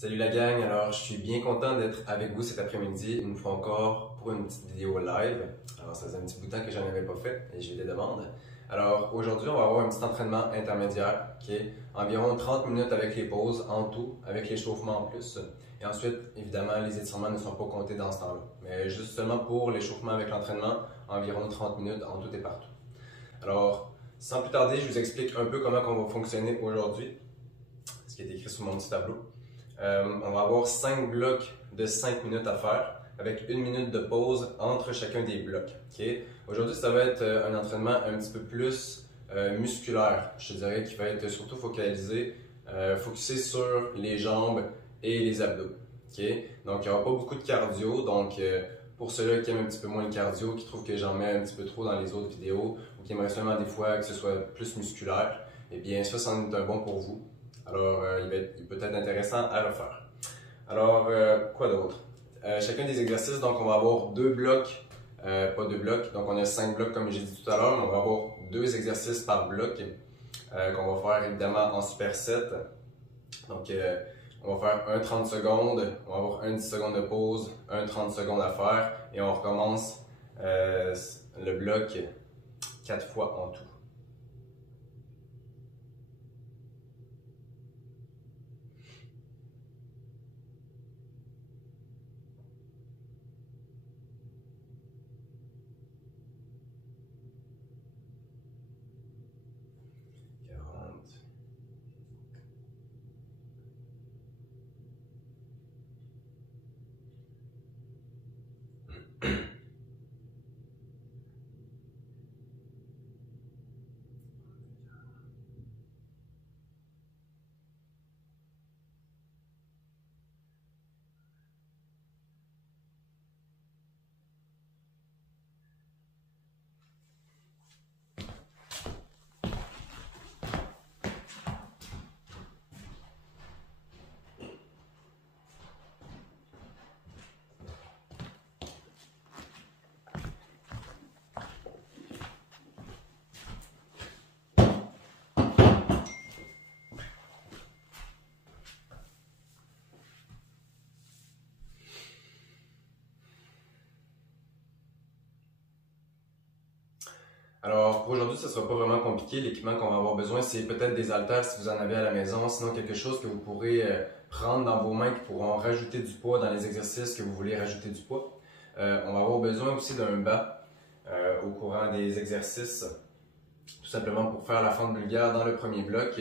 Salut la gang, alors je suis bien content d'être avec vous cet après-midi, une fois encore pour une petite vidéo live. Alors ça faisait un petit bout de temps que j'en avais pas fait et j'ai eu des demandes. Alors aujourd'hui on va avoir un petit entraînement intermédiaire qui est environ 30 minutes avec les pauses en tout, avec l'échauffement en plus. Et ensuite, évidemment, les étirements ne sont pas comptés dans ce temps-là. Mais juste seulement pour l'échauffement avec l'entraînement, environ 30 minutes en tout et partout. Alors, sans plus tarder, je vous explique un peu comment on va fonctionner aujourd'hui, ce qui est écrit sur mon petit tableau. On va avoir 5 blocs de 5 minutes à faire avec 1 minute de pause entre chacun des blocs. Okay? Aujourd'hui, ça va être un entraînement un petit peu plus musculaire, je dirais, qui va être surtout focusé sur les jambes et les abdos. Okay? Donc, il n'y aura pas beaucoup de cardio. Donc, pour ceux-là qui aiment un petit peu moins le cardio, qui trouvent que j'en mets un petit peu trop dans les autres vidéos ou qui aimeraient seulement des fois que ce soit plus musculaire, eh bien, ça, c'en est un bon pour vous. Alors, il peut être intéressant à refaire. Alors, quoi d'autre? Chacun des exercices, donc on va avoir 2 blocs, pas 2 blocs, donc on a 5 blocs comme j'ai dit tout à l'heure, mais on va avoir 2 exercices par bloc qu'on va faire évidemment en superset. Donc, on va faire un 30 secondes, on va avoir un 10 secondes de pause, un 30 secondes à faire et on recommence le bloc 4 fois en tout. Alors, pour aujourd'hui, ça ne sera pas vraiment compliqué. L'équipement qu'on va avoir besoin, c'est peut-être des haltères si vous en avez à la maison, sinon quelque chose que vous pourrez prendre dans vos mains qui pourront rajouter du poids dans les exercices que vous voulez rajouter du poids. On va avoir besoin aussi d'un banc au courant des exercices, tout simplement pour faire la fente vulgaire dans le premier bloc.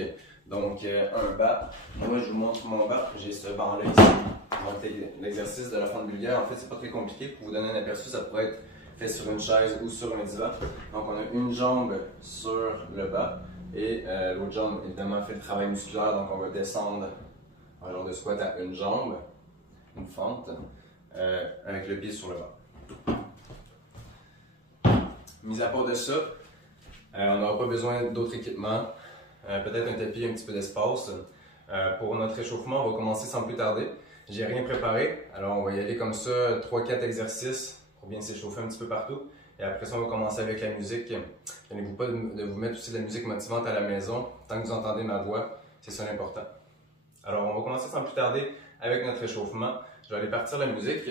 Donc, un banc. Moi, je vous montre mon banc. J'ai ce banc-là ici. Donc, l'exercice de la fente vulgaire, en fait, c'est pas très compliqué. Pour vous donner un aperçu, ça pourrait être fait sur une chaise ou sur un divan. Donc, on a une jambe sur le bas et l'autre jambe, évidemment, fait le travail musculaire. Donc, on va descendre en genre de squat à une jambe, une fente, avec le pied sur le bas. Mis à part de ça, on n'aura pas besoin d'autres équipements. Peut-être un tapis, un petit peu d'espace. Pour notre échauffement, on va commencer sans plus tarder. J'ai rien préparé, alors on va y aller comme ça, 3-4 exercices pour bien s'échauffer un petit peu partout. Et après ça, on va commencer avec la musique. Gênez-vous pas de vous mettre aussi de la musique motivante à la maison. Tant que vous entendez ma voix, c'est ça l'important. Alors, on va commencer sans plus tarder avec notre échauffement. Je vais aller partir la musique.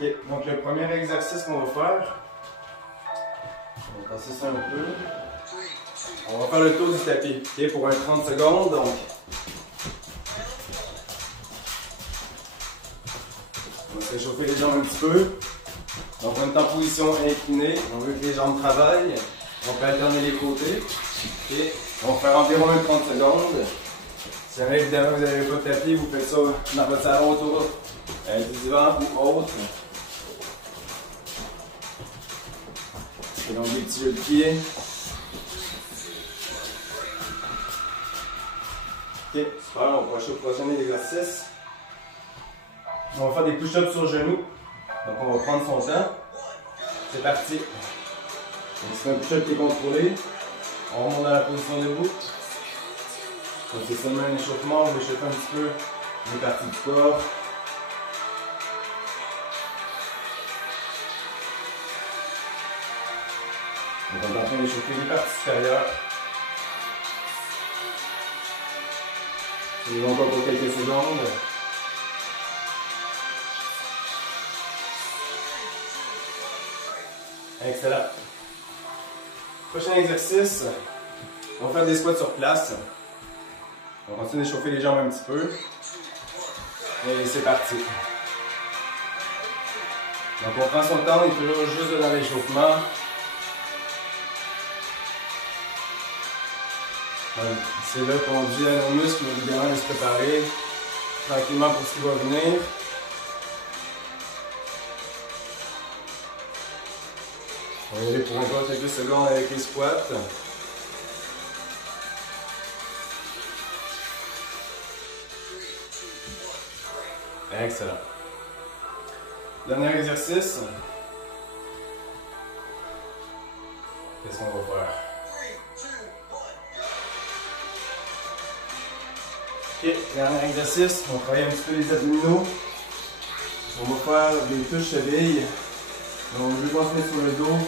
Ok, donc le premier exercice qu'on va faire, on va casser ça un peu. On va faire le tour du tapis, okay, pour un 30 secondes. Donc, on va s'échauffer les jambes un petit peu. Donc, on est en position inclinée. On veut que les jambes travaillent. On peut alterner les côtés. Okay. On va faire environ 30 secondes. Si jamais évidemment vous n'avez pas de tapis, vous faites ça dans votre salon autour du divan ou autre. Et donc des petits jeux de pied. Ok, super, on va passer au prochain exercice. On va faire des push-ups sur genoux. Donc on va prendre son temps. C'est parti. C'est un push-up qui est contrôlé. On remonte dans la position debout. Donc c'est seulement un échauffement, on va échauffer un petit peu les parties du corps. Donc on est en train d'échauffer les parties supérieures. Nous encore pour quelques secondes. Excellent. Prochain exercice, on va faire des squats sur place. On continue d'échauffer les jambes un petit peu. Et c'est parti. Donc on prend son temps, on est toujours juste dans l'échauffement. C'est là qu'on dit à nos muscles, évidemment, de se préparer tranquillement pour ce qui va venir. On va y aller pour encore quelques secondes avec les squats. Excellent. Dernier exercice. Qu'est-ce qu'on va faire? Ok, dernier exercice, on travaille un petit peu les abdominaux. On va faire des touches chevilles. Donc, je vais passer sur le dos,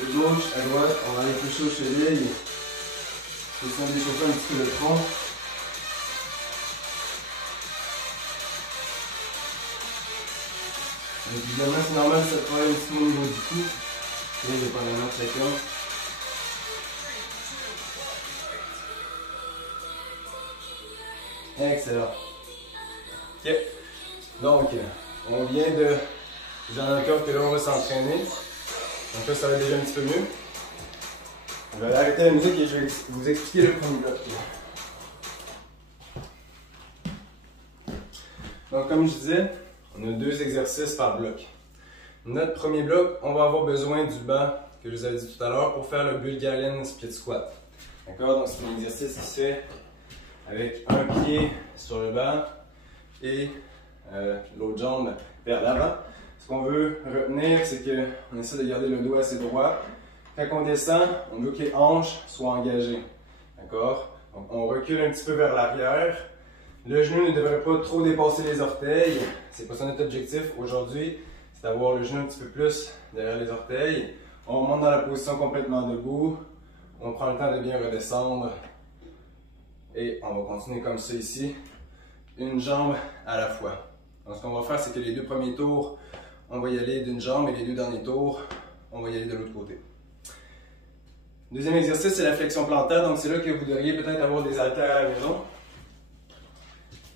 de gauche à droite, on va aller toucher aux chevilles. Question d'échauffer un petit peu le tronc. Évidemment, c'est normal de se travailler un petit peu au niveau du cou, bien dépendamment de chacun. Excellent. Ok. Donc, on vient de dans le corps que là on va s'entraîner. Donc là, ça va déjà un petit peu mieux. Je vais arrêter la musique et je vais vous expliquer le premier bloc. Donc, comme je disais, on a 2 exercices par bloc. Notre premier bloc, on va avoir besoin du banc que je vous avais dit tout à l'heure pour faire le Bulgarian Split Squat. D'accord? Donc, c'est un exercice qui se fait avec un pied sur le banc et l'autre jambe vers l'avant. Ce qu'on veut retenir, c'est qu'on essaie de garder le dos assez droit. Quand on descend, on veut que les hanches soient engagées. D'accord? Donc, on recule un petit peu vers l'arrière. Le genou ne devrait pas trop dépasser les orteils. C'est pas ça notre objectif aujourd'hui. C'est d'avoir le genou un petit peu plus derrière les orteils. On remonte dans la position complètement debout. On prend le temps de bien redescendre. Et on va continuer comme ça ici. Une jambe à la fois. Donc, ce qu'on va faire, c'est que les 2 premiers tours, on va y aller d'une jambe et les 2 derniers tours, on va y aller de l'autre côté. Deuxième exercice, c'est la flexion plantaire. Donc, c'est là que vous devriez peut-être avoir des haltères à la maison.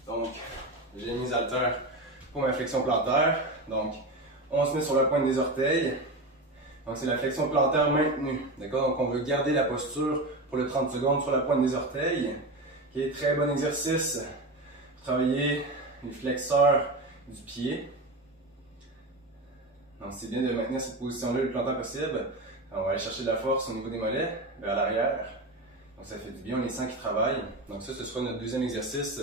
Donc, j'ai mis haltères pour ma flexion plantaire. Donc, on se met sur la pointe des orteils. Donc, c'est la flexion plantaire maintenue. D'accord? Donc, on veut garder la posture pour le 30 secondes sur la pointe des orteils. Ok, très bon exercice pour travailler les flexeurs du pied. Donc, c'est bien de maintenir cette position-là le plus longtemps possible. On va aller chercher de la force au niveau des mollets, vers l'arrière. Donc, ça fait du bien, on les sent qui travaillent. Donc, ça, ce sera notre deuxième exercice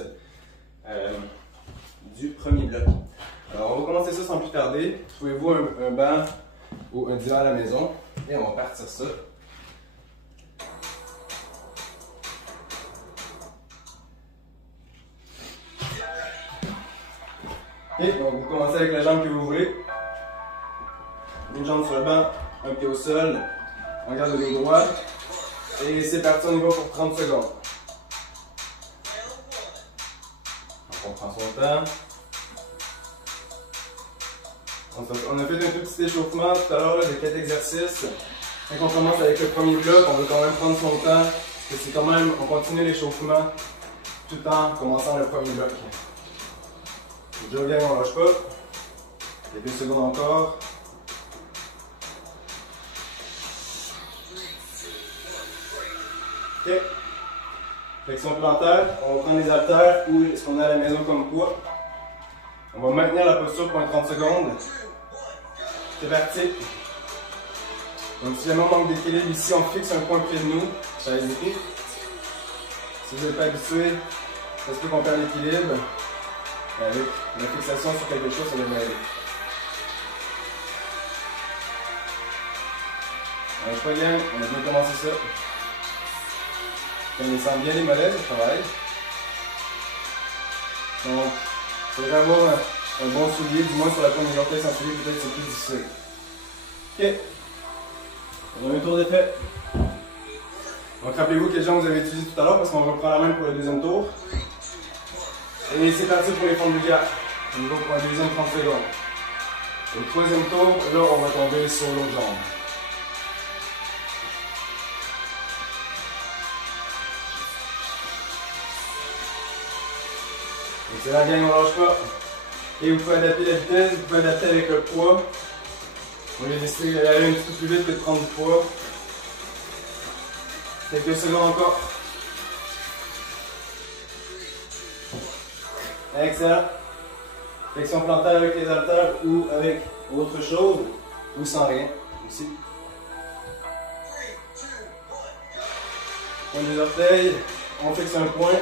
du premier bloc. Alors, on va commencer ça sans plus tarder. Trouvez-vous un banc ou un divan à la maison et on va partir ça. Ok, donc vous commencez avec la jambe que vous voulez. Une jambe sur le banc, un pied au sol. On garde le dos droit. Et c'est parti, on y va pour 30 secondes. Donc on prend son temps. On a fait un tout petit échauffement tout à l'heure de 4 exercices. Quand on commence avec le premier bloc, on veut quand même prendre son temps. Parce que c'est quand même, on continue l'échauffement tout en commençant le premier bloc. Déjà bien, on ne lâche pas. Quelques secondes encore. Ok. Flexion plantaire, on va prendre les haltères ou ce qu'on a à la maison comme poids. On va maintenir la posture pour 30 secondes. C'est parti. Donc si jamais on manque d'équilibre ici, on fixe un point près de nous. Ça va éviter. Si vous n'êtes pas habitué, ça se peut qu'on perd l'équilibre. Avec la fixation sur quelque chose, ça devrait aller. On lâche pas bien, on a bien commencé ça. On descend bien les mollets, ça travaille. Donc, il faudrait avoir un bon soulier, du moins sur la pointe des orteils sans soulier, peut-être c'est plus difficile. Ok. On a un tour d'effet. Donc rappelez-vous quel jambes vous avez utilisé tout à l'heure parce qu'on reprend la main pour le deuxième tour. Et c'est parti pour les fentes vulgaires. On va pour la deuxième 30 secondes. Au troisième tour, là on va tomber sur l'autre jambe. Excellent gang, on lâche pas. Et vous pouvez adapter la vitesse, vous pouvez adapter avec le poids. On va décider d'aller un petit peu plus vite que de prendre du poids. Quelques secondes encore. Excellent. Flexion plantaire avec les haltères ou avec autre chose, ou sans rien aussi. Point des orteils, on fixe un point.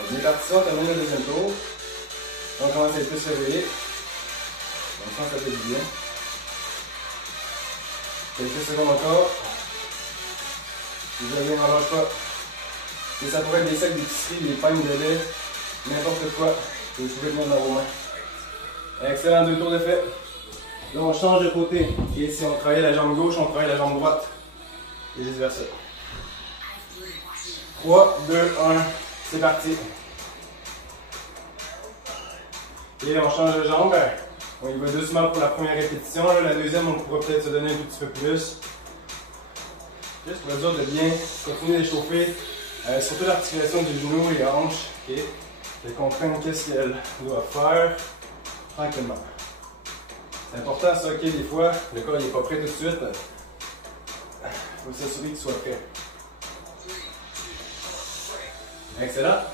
On est parti ça, on termine le deuxième tour. On commence à être plus réveillé. On sent que ça fait du bien. Quelques secondes encore. Vous avez, n'en lâche pas. Et ça pourrait être des sacs d'épicerie, des pagnes de lait, n'importe quoi que vous pouvez tenir dans vos mains. Excellent, 2 tours de fait. Là, on change de côté. Et si on travaille la jambe gauche, on travaille la jambe droite. Et vice versa. 3, 2, 1, c'est parti. Et on change de jambe. On y va doucement pour la première répétition. Là, la deuxième, on pourra peut-être se donner un petit peu plus. Juste pour être sûr de bien continuer d'échauffer, surtout l'articulation du genou et hanches. Okay. Et comprendre qu'est-ce qu'elle doit faire tranquillement. C'est important ça, ok, des fois, le corps n'est pas prêt tout de suite. Il faut s'assurer qu'il soit prêt. Excellent.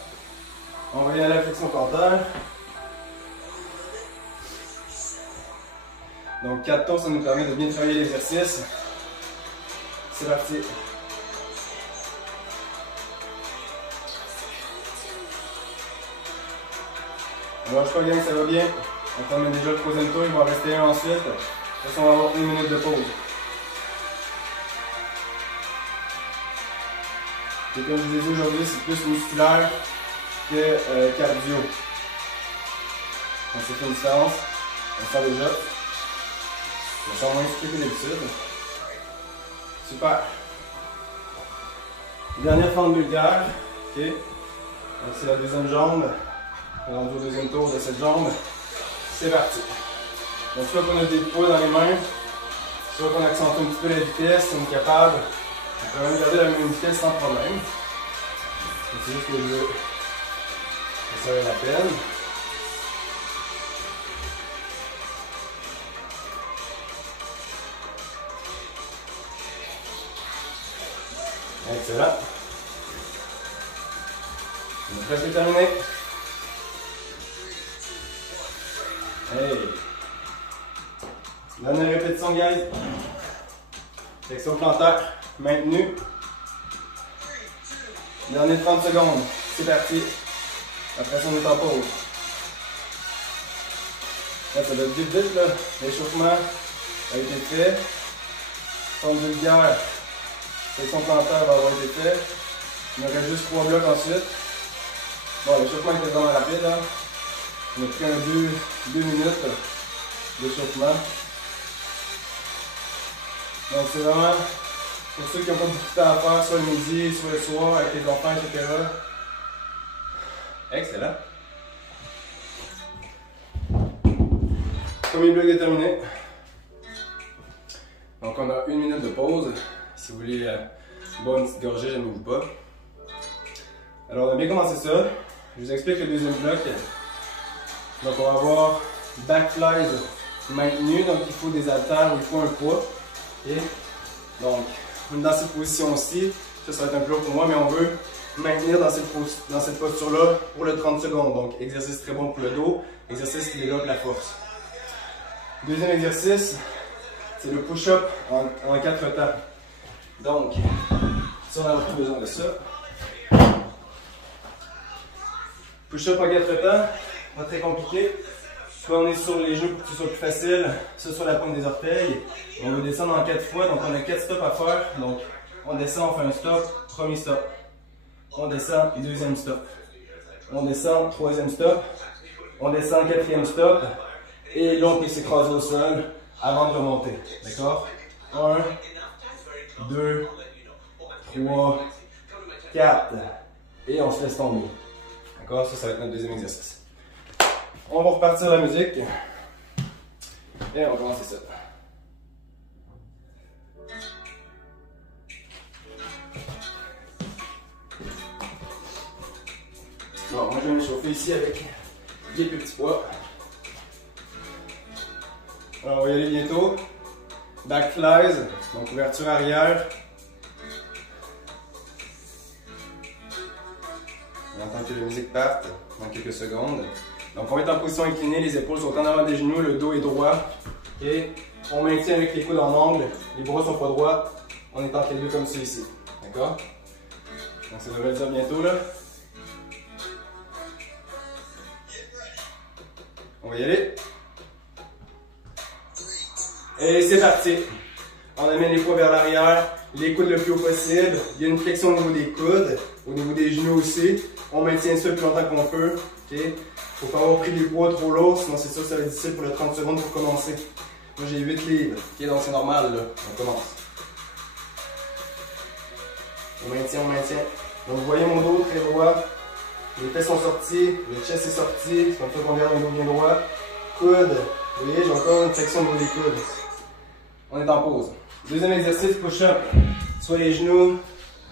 On va y aller à la flexion plantaire. Donc 4 tours, ça nous permet de bien travailler l'exercice. C'est parti. On lâche pas gang, ça va bien. On termine déjà le troisième tour, il va en rester un ensuite. De toute façon, on va avoir 1 minute de pause. Et comme je vous ai dit aujourd'hui, c'est plus musculaire que cardio. Donc c'est fait une séance. On sent déjà. On sent moins excité que d'habitude. Super. Dernière fente vulgaire. Ok. Donc c'est la deuxième jambe. On rentre au deuxième tour de cette jambe. C'est parti. Donc soit qu'on a des poids dans les mains, soit qu'on accentue un petit peu la vitesse, si on est capable. On peut même garder la même vitesse sans problème. C'est juste que je veux que ça vaille la peine. Excellent. On est presque terminé. Hey! Dernière répétition, guys. Flexion plantaire maintenue. Dernier 30 secondes. C'est parti. Après ça, on est en pause. Là, ça va être vite, là. L'échauffement a été fait. Fente vulgaire. Flexion plantaire va avoir été fait. Il nous reste juste 3 blocs ensuite. Bon, l'échauffement était vraiment rapide. Hein. On a pris 2 minutes d'échauffement. Donc c'est vraiment pour ceux qui n'ont pas beaucoup de temps à faire, soit le midi, soit le soir, avec les enfants, etc. Excellent. Premier bloc est terminé. Donc on a 1 minute de pause. Si vous voulez boire une petite gorgée, gênez-vous pas. Alors on a bien commencé ça. Je vous explique le deuxième bloc. Donc on va avoir back flies maintenu, donc il faut des haltères ou il faut un poids. Et donc dans cette position-ci, ça va être un peu lourd pour moi, mais on veut maintenir dans cette posture-là pour le 30 secondes. Donc exercice très bon pour le dos, exercice qui développe la force. Deuxième exercice, c'est le push-up en 4 temps. Donc, si on a tout besoin de ça. Push-up en 4 temps, pas très compliqué. Soit on est sur les genoux pour que ce soit plus facile, soit sur la pointe des orteils. On va descendre en 4 fois, donc on a 4 stops à faire. Donc, on descend, on fait un stop, premier stop. On descend et deuxième stop. On descend, troisième stop. On descend, quatrième stop. Et là, on peut s'écraser au sol avant de remonter. D'accord? 1, 2, 3, 4. Et on se laisse tomber. D'accord? Ça va être notre deuxième exercice. On va repartir la musique. Et on va commencer ça. Bon, moi je vais me chauffer ici avec des petits poids. Alors on va y aller bientôt. Back flies, donc ouverture arrière. On attend que la musique parte dans quelques secondes. Donc on va être en position inclinée, les épaules sont en avant des genoux, le dos est droit. Okay. On maintient avec les coudes en angle, les bras sont pas droits. On est entre les deux comme ça ici. D'accord? Donc ça devrait le dire bientôt là. On va y aller. Et c'est parti. On amène les poids vers l'arrière, les coudes le plus haut possible. Il y a une flexion au niveau des coudes, au niveau des genoux aussi. On maintient ça le plus longtemps qu'on peut. Okay. Faut pas avoir pris des poids trop lourds, sinon c'est sûr que ça va être difficile pour les 30 secondes pour commencer. Moi j'ai 8 livres. Okay, donc c'est normal là. On commence. On maintient, on maintient. Donc vous voyez mon dos très droit. Les fesses sont sorties, le chest est sorti. C'est comme ça qu'on garde mon dos bien droit. Coude. Vous voyez, j'ai encore une flexion au niveau des coudes. On est en pause. Deuxième exercice, push-up. Soit les genoux,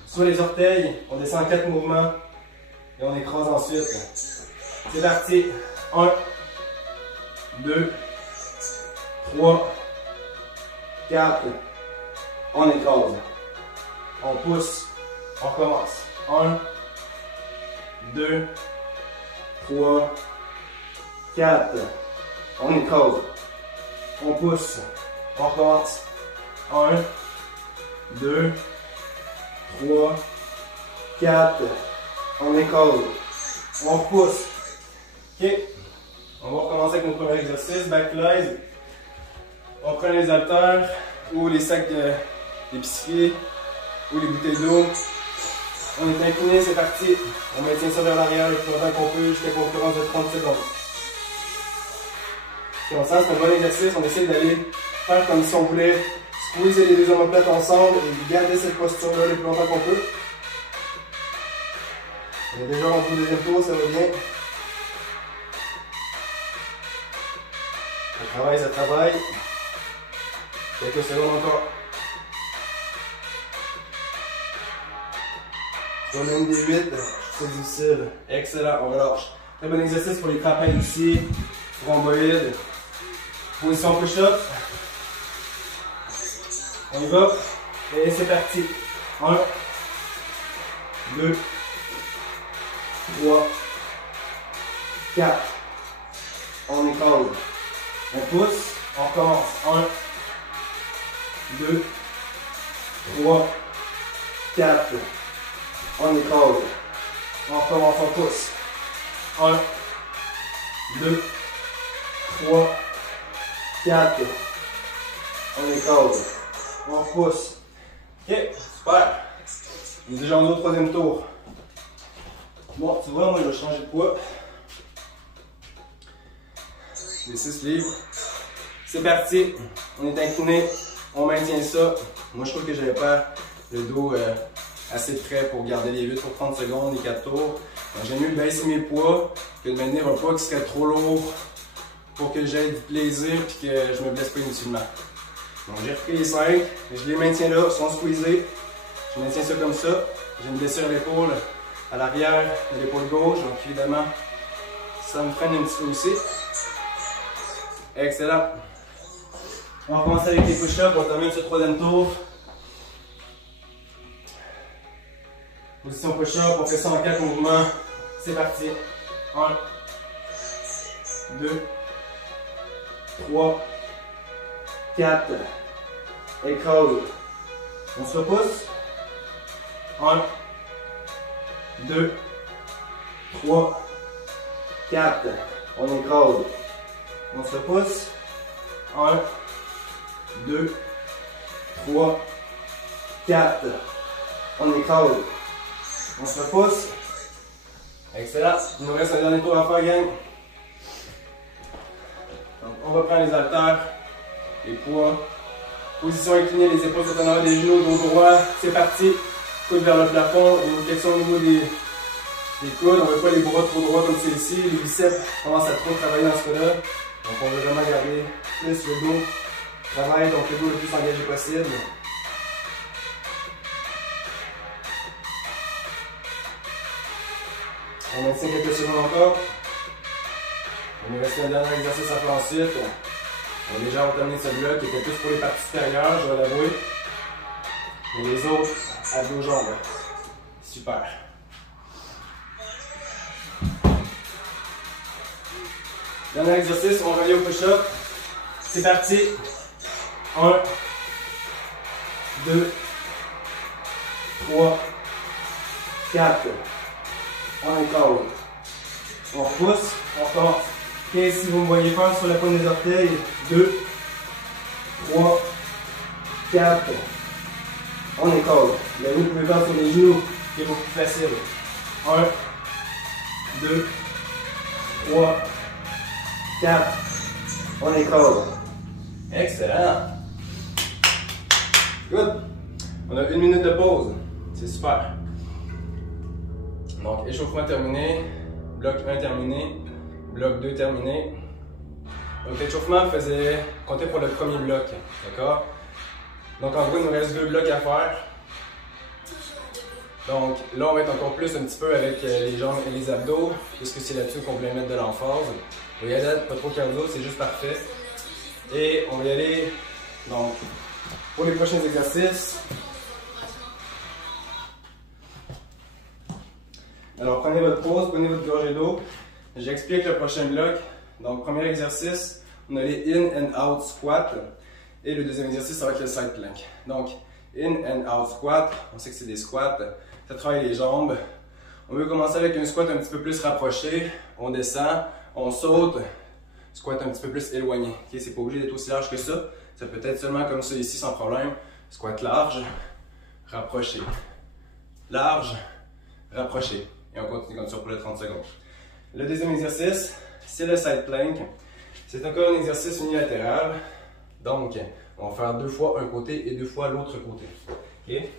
soit les orteils. On descend en 4 mouvements. Et on écrase ensuite. C'est parti. 1, 2, 3, 4. On écrase. On pousse. On recommence. 1, 2, 3, 4. On écrase. On pousse. On recommence. 1, 2, 3, 4. On écrase. On repousse. Ok. On va recommencer avec notre premier exercice. Back flies. On prend les haltères ou les sacs d'épicerie ou les bouteilles d'eau. On est incliné, c'est parti. On maintient ça vers l'arrière le plus longtemps qu'on peut jusqu'à concurrence de 30 secondes. Et on sent c'est un bon exercice. On essaie d'aller faire comme si on voulait squeezer les deux omoplates ensemble et garder cette posture-là le plus longtemps qu'on peut. On est déjà rendu au deuxième tour, ça va bien. Ça travaille, ça travaille. Quelques secondes encore. On a une des 8, c'est difficile. Excellent, on relâche. Très bon exercice pour les trapèzes ici, rhomboïdes. Position push-up. On y va. Et c'est parti. 1, 2, 3, 4. On écrase. On pousse. On recommence. 1, 2, 3, 4. On écrase. On recommence, on pousse. 1, 2, 3, 4. On écrase. On repousse. Ok, super. On est déjà en au troisième tour. Bon, tu vois, moi je vais changer de poids. Les 6 livres. C'est parti. On est incliné. On maintient ça. Moi je trouve que j'avais pas le dos assez près pour garder les 8 pour 30 secondes, les 4 tours. J'aime mieux baisser mes poids que de maintenir un poids qui serait trop lourd pour que j'aie du plaisir et que je me blesse pas inutilement. Donc j'ai repris les 5 et je les maintiens là, sans squeezer. Je maintiens ça comme ça. J'ai une blessure à l'épaule, à l'arrière de l'épaule gauche, donc évidemment ça me freine un petit peu aussi. Excellent. On va commencer avec les push-ups, on termine ce troisième tour. Position push-up, on fait ça en 4 mouvements. C'est parti. 1, 2, 3, 4. Écrase. On se repousse. 1, 2, 3, 4. On écrase. On se repousse. 1, 2, 3, 4. On écrase. On se repousse. Excellent. Il nous reste un dernier tour à faire, gang. Donc, on va prendre les haltères, les poids. Position inclinée, les épaules sont en arrière des genoux, dos droit. C'est parti. Coude vers le plafond. Il y a une flexion au niveau des coudes. On ne veut pas les bras trop droits comme ceux-ci. Les biceps commencent à trop travailler dans ce cas-là. Donc, on veut vraiment garder plus le dos. Travaille donc le dos le plus engagé possible. On maintient quelques secondes encore. Il nous reste un dernier exercice à faire ensuite. On a déjà entamé ce bloc qui était plus pour les parties supérieures, je vais l'avouer. Et les autres, à dos jambes. Super. Dernier exercice, on revient au push-up. C'est parti. 1, 2, 3, 4. On école. On repousse, on recommence. Ok, si vous me voyez faire sur la pointe des orteils, 2, 3, 4. On école. Mais vous pouvez faire sur les genoux, qui est beaucoup plus facile. 1, 2, 3, 4. On école. Excellent. Good. On a 1 minute de pause. C'est super. Donc, échauffement terminé, bloc 1 terminé, bloc 2 terminé. Donc, l'échauffement faisait compter pour le premier bloc, d'accord? Donc, en gros, il nous reste 2 blocs à faire. Donc, là, on va être encore plus un petit peu avec les jambes et les abdos, puisque c'est là-dessus qu'on voulait mettre de l'emphase. Vous voyez, pas trop cardio, c'est juste parfait. Et on va y aller, donc, pour les prochains exercices. Alors, prenez votre pause, prenez votre gorgée d'eau. J'explique le prochain bloc. Donc, premier exercice, on a les in and out squat. Et le deuxième exercice, ça va être le side plank. Donc, in and out squat, on sait que c'est des squats. Ça travaille les jambes. On veut commencer avec un squat un petit peu plus rapproché. On descend, on saute, squat un petit peu plus éloigné. Okay, c'est pas obligé d'être aussi large que ça. Ça peut être seulement comme ça ici sans problème. Squat large, rapproché. Large, rapproché. Et on continue comme ça pour les 30 secondes. Le deuxième exercice, c'est le side plank. C'est encore un exercice unilatéral. Donc, on va faire 2 fois un côté et 2 fois l'autre côté. Okay?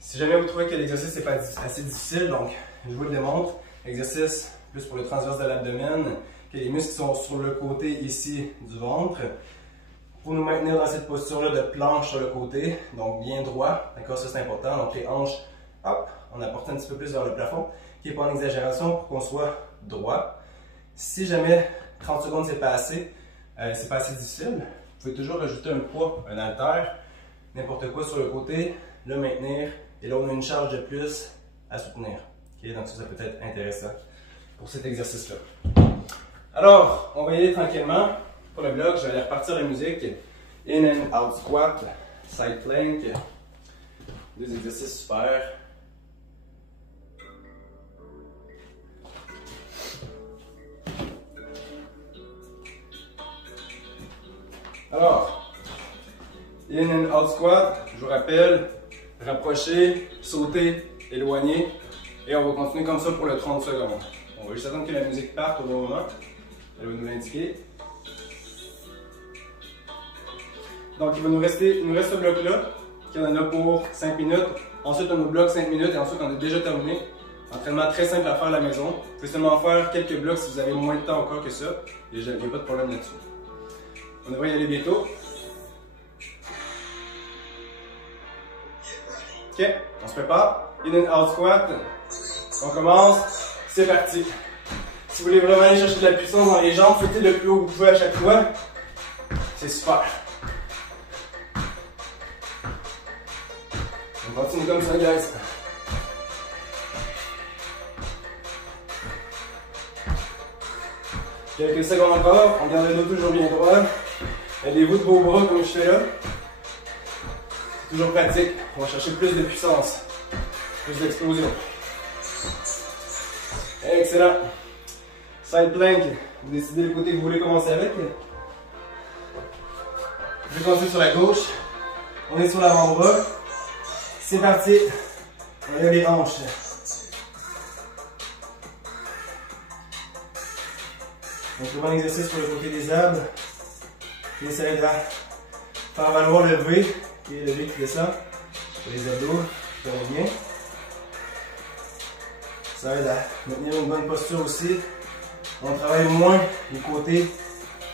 Si jamais vous trouvez que l'exercice n'est pas assez difficile, donc je vous le démontre. Exercice plus pour le transverse de l'abdomen. Okay, les muscles sont sur le côté ici du ventre. Pour nous maintenir dans cette posture-là de planche sur le côté, donc bien droit. D'accord, ça c'est important. Donc les hanches, hop, on apporte un petit peu plus vers le plafond, qui n'est pas en exagération pour qu'on soit droit. Si jamais 30 secondes c'est pas assez difficile, vous pouvez toujours rajouter un poids, un haltère, n'importe quoi sur le côté, le maintenir, et là on a une charge de plus à soutenir. Okay, donc ça peut être intéressant pour cet exercice-là. Alors, on va y aller tranquillement. Pour le bloc, je vais aller repartir la musique. In and out squat, side plank. 2 exercices super. Alors, in and out squat, je vous rappelle, rapprocher, sauter, éloigner. Et on va continuer comme ça pour le 30 secondes. On va juste attendre que la musique parte au bon moment. Elle va nous l'indiquer. Donc, il nous reste ce bloc-là, qui en a pour 5 minutes. Ensuite, on nous bloque 5 minutes et ensuite, on a déjà terminé. Entraînement très simple à faire à la maison. Vous pouvez seulement faire quelques blocs si vous avez moins de temps encore que ça. Il n'y a pas de problème là-dessus. On devrait y aller bientôt. Ok, on se prépare. In and out squat. On commence. C'est parti. Si vous voulez vraiment aller chercher de la puissance dans les jambes, sautez le plus haut que vous pouvez à chaque fois. C'est super. On continue comme ça, guys. Quelques secondes encore. On garde le dos toujours bien droit. Aidez-vous de vos bras comme je fais là. C'est toujours pratique. On va chercher plus de puissance. Plus d'explosion. Excellent. Side plank. Vous décidez le côté que vous voulez commencer avec. Je vais commencer sur la gauche. On est sur l'avant-bras. C'est parti. On a les hanches. Donc, le bon exercice pour le côté des abs. Et ça aide à faire valoir le V et le V qui descend. Pour les abdos, ça va bien. Ça aide à maintenir une bonne posture aussi. On travaille moins les côtés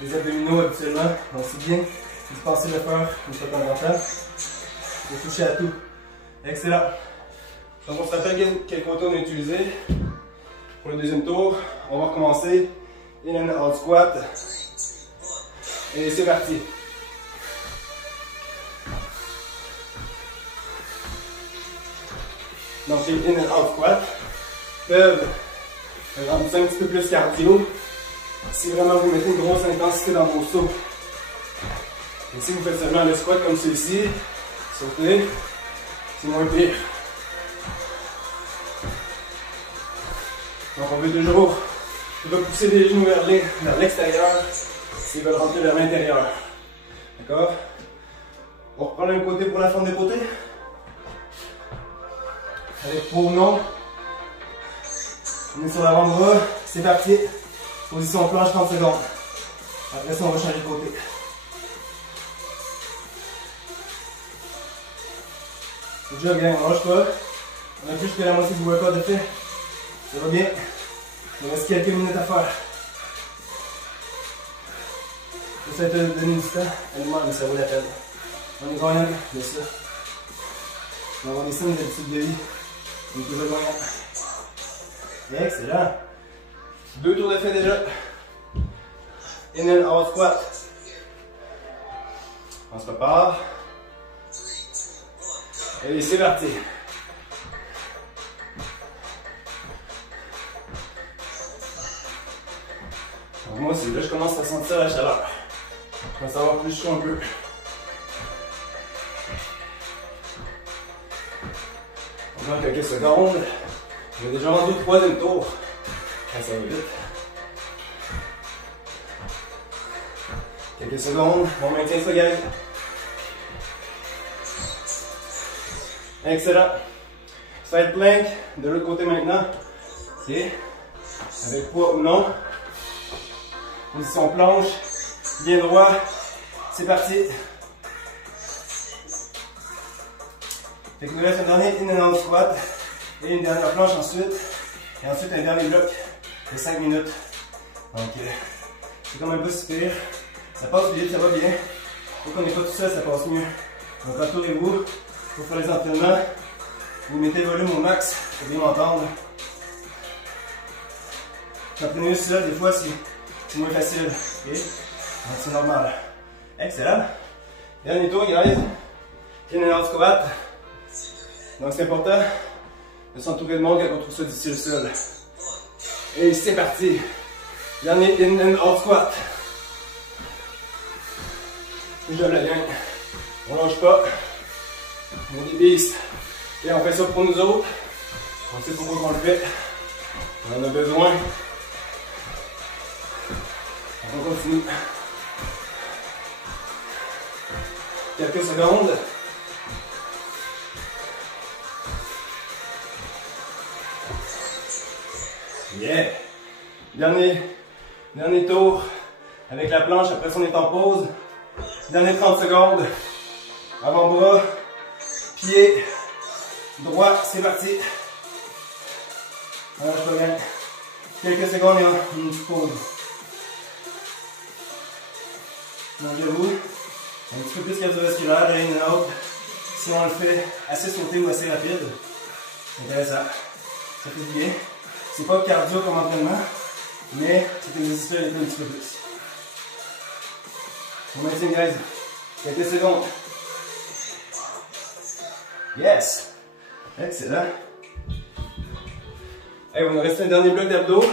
des abdominaux habituellement. Donc, c'est bien de passer le faire une fois de temps en temps. Pour toucher à tout. Excellent. Donc, on se rappelle quel côté on a utilisé. Pour le deuxième tour, on va recommencer. In and out squat. Et c'est parti. Donc les in and out squat peuvent rendre ça un petit peu plus cardio si vraiment vous mettez une grosse intensité dans vos sauts. Et si vous faites seulement le squat comme celui-ci, sautez, c'est moins pire. Donc on veut toujours repousser les genoux vers l'extérieur s'ils veulent rentrer vers l'intérieur. D'accord? On reprend le même côté pour la forme des côtés. Avec pour non. On est sur l'avant-bras. C'est parti. Position planche 30 secondes. Après ça, on va changer de côté. Déjà bien, on ne lâche pas. On a plus que la moitié du workout de fait. Ça va bien. Il reste quelques minutes à faire. J'essaie de donner du temps. Allez-moi, mais ça vaut la peine. On est gagnant de ça. On va avoir des signes d'habitude de vie. On est toujours gagnant. Excellent. 2 tours de fait déjà. In and out squat. On se prépare. Et c'est parti. Donc moi, c'est là que je commence à sentir la chaleur. Je commence à avoir plus chaud un peu. Dans quelques secondes, on est déjà rendu au 3e tour. Ça va vite. Quelques secondes, on maintient ça, guys. Excellent. Side plank, de l'autre côté maintenant. Ok. Avec poids ou non. Position planche, bien droit. C'est parti. Fait que nous reste un dernier in and out squat et une dernière planche ensuite. Et ensuite un dernier bloc de 5 minutes. Donc c'est quand même pas si pire. Ça passe vite, ça va bien. Quand on n'est pas tout seul, ça passe mieux. Donc entourez-vous pour faire les entraînements. Vous mettez le volume au max pour bien m'entendre. S'entraîner seul, des fois c'est moins facile. Okay? Donc c'est normal. Excellent. Dernier tour, guys. In and out squat. Donc c'est important de s'entourer de monde quand on trouve ça difficile seul. Et c'est parti. Dernier in and out squat. Je donne la gang. On lâche pas. On est des beasts. Et on fait ça pour nous autres. On sait pourquoi on le fait. On en a besoin. On continue. Quelques secondes. Yeah! Dernier tour avec la planche, après ça on est en pause. Dernier 30 secondes. Avant-bras, pied, droit, c'est parti. Alors je reviens. Quelques secondes et une petite pause. Mangez-vous. Un petit peu plus cardiovasculaire, in and out. Si on le fait assez sauté ou assez rapide, c'est intéressant. Ça fait du bien. C'est pas cardio comme entraînement, mais cet exercice-là est un petit peu plus. On maintient, guys. Quelques secondes. Yes! Excellent. Hey, on a resté un dernier bloc d'abdos.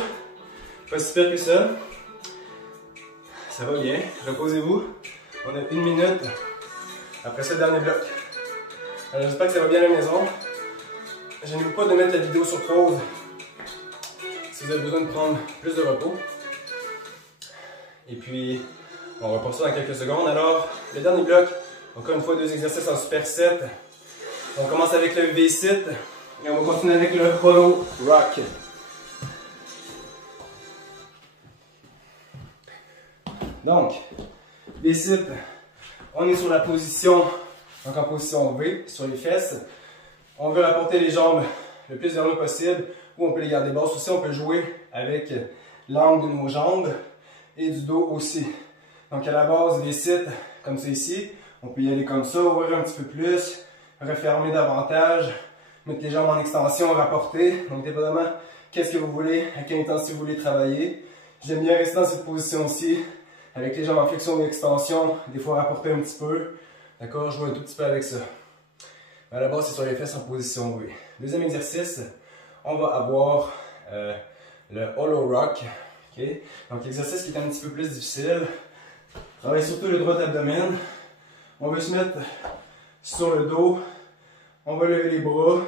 Pas si pire que ça. Ça va bien. Reposez-vous. On a 1 minute après ce dernier bloc. Alors, j'espère que ça va bien à la maison. Je n'oublie pas de mettre la vidéo sur pause si vous avez besoin de prendre plus de repos. Et puis, on va passer dans quelques secondes. Alors, le dernier bloc, encore une fois, 2 exercices en superset. On commence avec le V-sit et on va continuer avec le hollow rock. Donc, biceps, on est sur la position, donc en position V, sur les fesses. On veut rapporter les jambes le plus vers le possible, ou on peut les garder basses aussi. On peut jouer avec l'angle de nos jambes et du dos aussi. Donc à la base, les sites, comme ça ici, on peut y aller comme ça, ouvrir un petit peu plus, refermer davantage, mettre les jambes en extension, rapporter. Donc dépendamment qu'est-ce que vous voulez, à quelle intensité vous voulez travailler. J'aime bien rester dans cette position-ci, avec les jambes en flexion ou extension, des fois rapporter un petit peu. D'accord, je joue un tout petit peu avec ça. À la base, c'est sur les fesses en position V. Deuxième exercice, on va avoir le hollow rock. Okay? Donc, l'exercice qui est un petit peu plus difficile. Travaille surtout le droit abdomen. On veut se mettre sur le dos. On va lever les bras,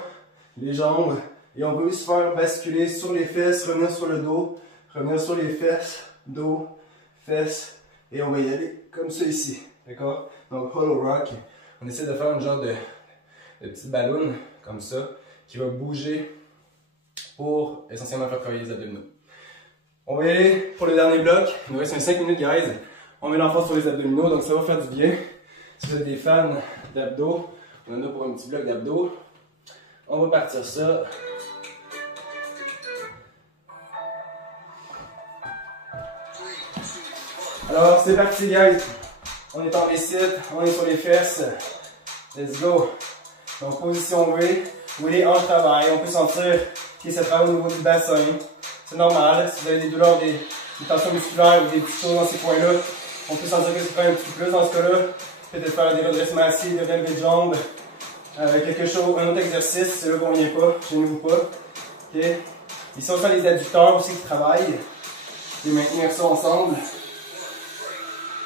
les jambes. Et on veut se faire basculer sur les fesses, revenir sur le dos, revenir sur les fesses, dos, fesses. Et on va y aller comme ça ici. D'accord? Donc, hollow rock. On essaie de faire une genre de petite ballon comme ça qui va bouger pour essentiellement faire travailler les abdominaux. On va y aller pour le dernier bloc. Il nous reste 5 minutes, guys. On met l'emphase sur les abdominaux, donc ça va faire du bien. Si vous êtes des fans d'abdos, on en a pour un petit bloc d'abdos. On va partir ça. Alors, c'est parti, guys. On est en biceps, on est sur les fesses. Let's go. Donc, position V. Vous voyez, hanche travail. On peut sentir que ça travaille au niveau du bassin. C'est normal. Si vous avez des douleurs, des tensions musculaires ou des petites choses dans ces points-là, on peut sentir que ça travaille un petit peu plus dans ce cas-là. Peut-être faire des redressements assis, des relevés de jambes. Quelque chose, un autre exercice, c'est là qu'on ne vient pas, gênez-vous pas. Okay. Ici, on sent les adducteurs aussi qui travaillent. Et maintenir ça ensemble.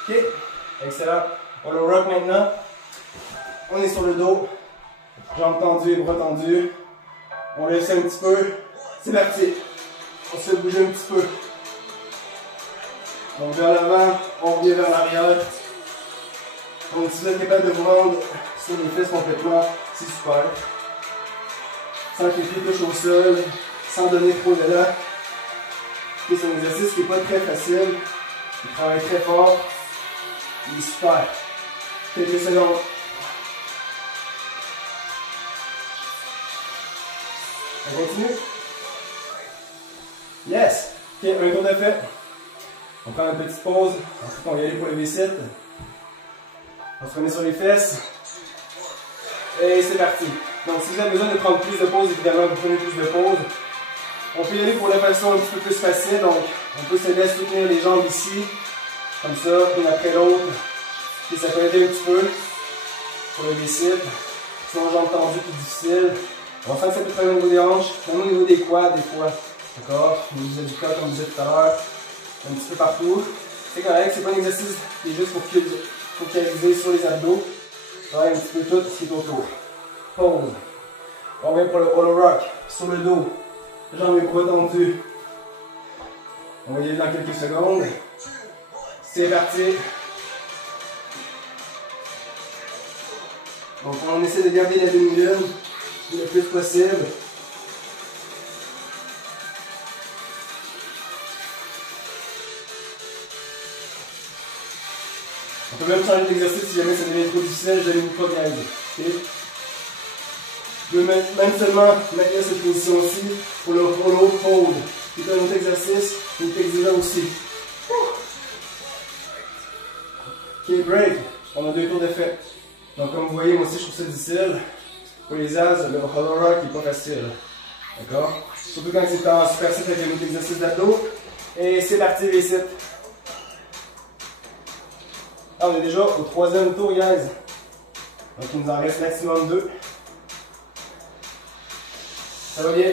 Ok, excellent. On le rock maintenant. On est sur le dos. Jambes tendues et bras tendus. On lève ça un petit peu. C'est parti. On se fait bouger un petit peu. Donc vers l'avant, on revient vers l'arrière. Donc si vous êtes capable de vous rendre sur les fesses complètement, c'est super. Sans que les pieds touchent au sol, sans donner trop d'élan. C'est un exercice qui n'est pas très facile. Il travaille très fort. Il est super. Quelques secondes. On continue. Yes! Ok, un tour de fait. On prend une petite pause. Ensuite, on va y aller pour le biceps. On se remet sur les fesses. Et c'est parti. Donc, si vous avez besoin de prendre plus de pause, évidemment, vous prenez plus de pause. On peut y aller pour la façon un petit peu plus facile. Donc, on peut se laisser soutenir les jambes ici. Comme ça, une après l'autre. Et ça peut aider un petit peu pour le biceps. Sinon, jambes tendues, plus difficile. On va faire que ça peut travailler au niveau des hanches, même au niveau des quads des fois. D'accord? Au niveau du corps, comme je disais tout à l'heure. Un petit peu partout. C'est correct, c'est pas un exercice qui est juste pour focaliser sur les abdos. Travaille un petit peu tout ce qui est autour. Pause. On revient pour le hollow rock. Sur le dos. Jambes et bras tendus. On va y aller dans quelques secondes. C'est parti. Donc on essaie de garder la demi-lune le plus possible. On peut même changer d'exercice si jamais ça devient trop difficile, je n'aime pas bien. Okay? Je peux même seulement maintenir cette position-ci pour le hollow hold. C'est un autre exercice qui est exigeant aussi. Ok, break. On a 2 tours d'effet. Donc comme vous voyez, moi aussi je trouve ça difficile. Pour les as, le hollow rock n'est pas facile. D'accord? Surtout quand c'est en superset avec un autre exercice d'abdos. Et c'est parti, les sites. Ah, on est déjà au 3e tour, guys. Donc il nous en reste maximum 2. Ça va bien.